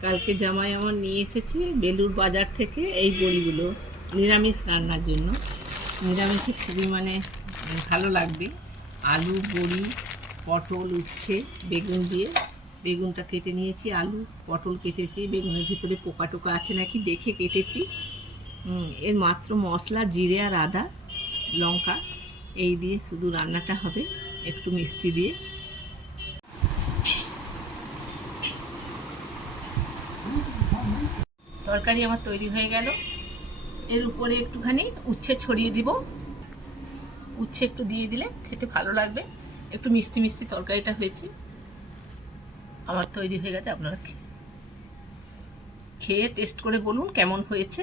কালকে জামাই আমার নিয়ে এসেছে বেলুর বাজার থেকে এই বড়িগুলো নিরামিষ রান্নার জন্য। নিরামিষে খুবই ভালো লাগবে। আলু, বড়ি, পটল, উচ্ছে, বেগুন দিয়ে বেগুনটা কেটে নিয়েছি, আলু পটল কেটেছি, বেগুনের ভিতরে পোকা টোকা আছে নাকি দেখে কেটেছি। এর মাত্র মশলা জিরে আর আদা, লঙ্কা এই দিয়ে শুধু রান্নাটা হবে, একটু মিষ্টি দিয়ে। তরকারি আমার তৈরি হয়ে গেল। এর উপরে একটুখানি উচ্ছে ছড়িয়ে দিব। উচ্ছে একটু দিয়ে দিলে খেতে ভালো লাগবে, একটু মিষ্টি মিষ্টি তরকারিটা হয়েছে। আমার তৈরি হয়ে গেছে, আপনারা খেয়ে টেস্ট করে বলুন কেমন হয়েছে।